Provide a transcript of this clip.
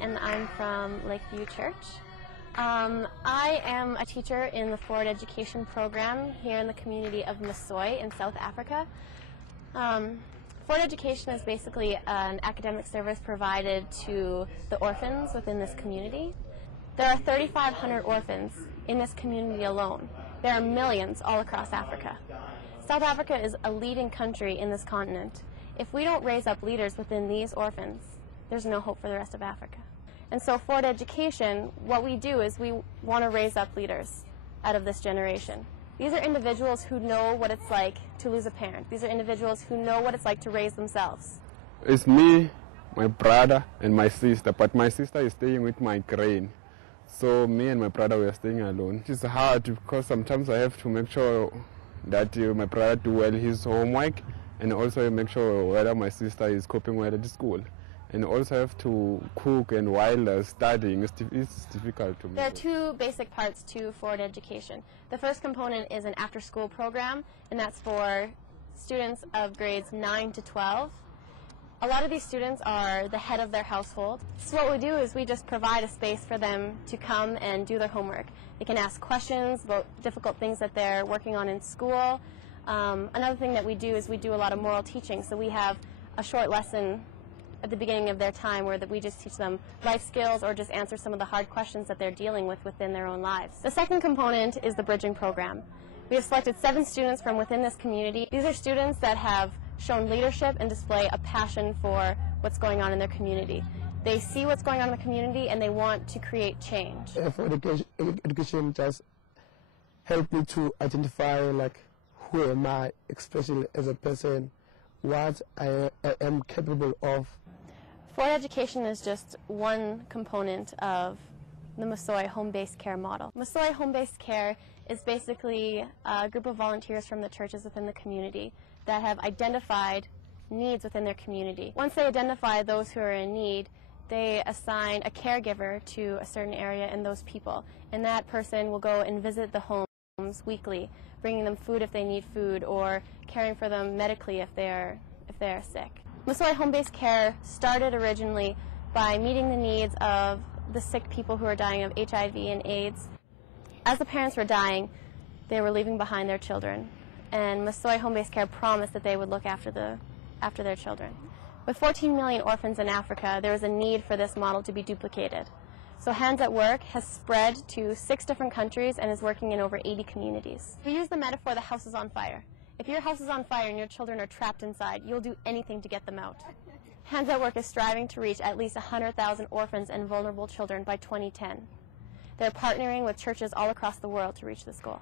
And I'm from Lakeview Church. I am a teacher in the Forward Education program here in the community of Masoyi in South Africa. Forward Education is basically an academic service provided to the orphans within this community. There are 3,500 orphans in this community alone. There are millions all across Africa. South Africa is a leading country in this continent. If we don't raise up leaders within these orphans, there's no hope for the rest of Africa. And so Forward Education, what we do is we want to raise up leaders out of this generation. These are individuals who know what it's like to lose a parent. These are individuals who know what it's like to raise themselves. It's me, my brother, and my sister, but my sister is staying with my grain. So me and my brother, we are staying alone. It's hard because sometimes I have to make sure that my brother do well his homework, and also make sure whether my sister is coping well at school. And also have to cook, and while studying, it's difficult to me. There are two basic parts to Forward Education. The first component is an after-school program, and that's for students of grades 9 to 12. A lot of these students are the head of their household. So what we do is we just provide a space for them to come and do their homework. They can ask questions about difficult things that they're working on in school. Another thing that we do is we do a lot of moral teaching. So we have a short lesson at the beginning of their time where we just teach them life skills or just answer some of the hard questions that they're dealing with within their own lives. The second component is the bridging program. We have selected 7 students from within this community. These are students that have shown leadership and display a passion for what's going on in their community. They see what's going on in the community and they want to create change. For education just helped me to identify who am I, especially as a person, what I am capable of. Forward Education is just one component of the Masoyi home-based care model. Masoyi home-based care is basically a group of volunteers from the churches within the community that have identified needs within their community. Once they identify those who are in need, they assign a caregiver to a certain area and those people. And that person will go and visit the homes weekly, bringing them food if they need food or caring for them medically if they're sick. Masoyi home-based care started originally by meeting the needs of the sick people who are dying of HIV and AIDS. As the parents were dying, they were leaving behind their children, and Masoyi home-based care promised that they would look after their children. With 14 million orphans in Africa, there was a need for this model to be duplicated. So Hands at Work has spread to 6 different countries and is working in over 80 communities. We use the metaphor, the house is on fire. If your house is on fire and your children are trapped inside, you'll do anything to get them out. Hands at Work is striving to reach at least 100,000 orphans and vulnerable children by 2010. They're partnering with churches all across the world to reach this goal.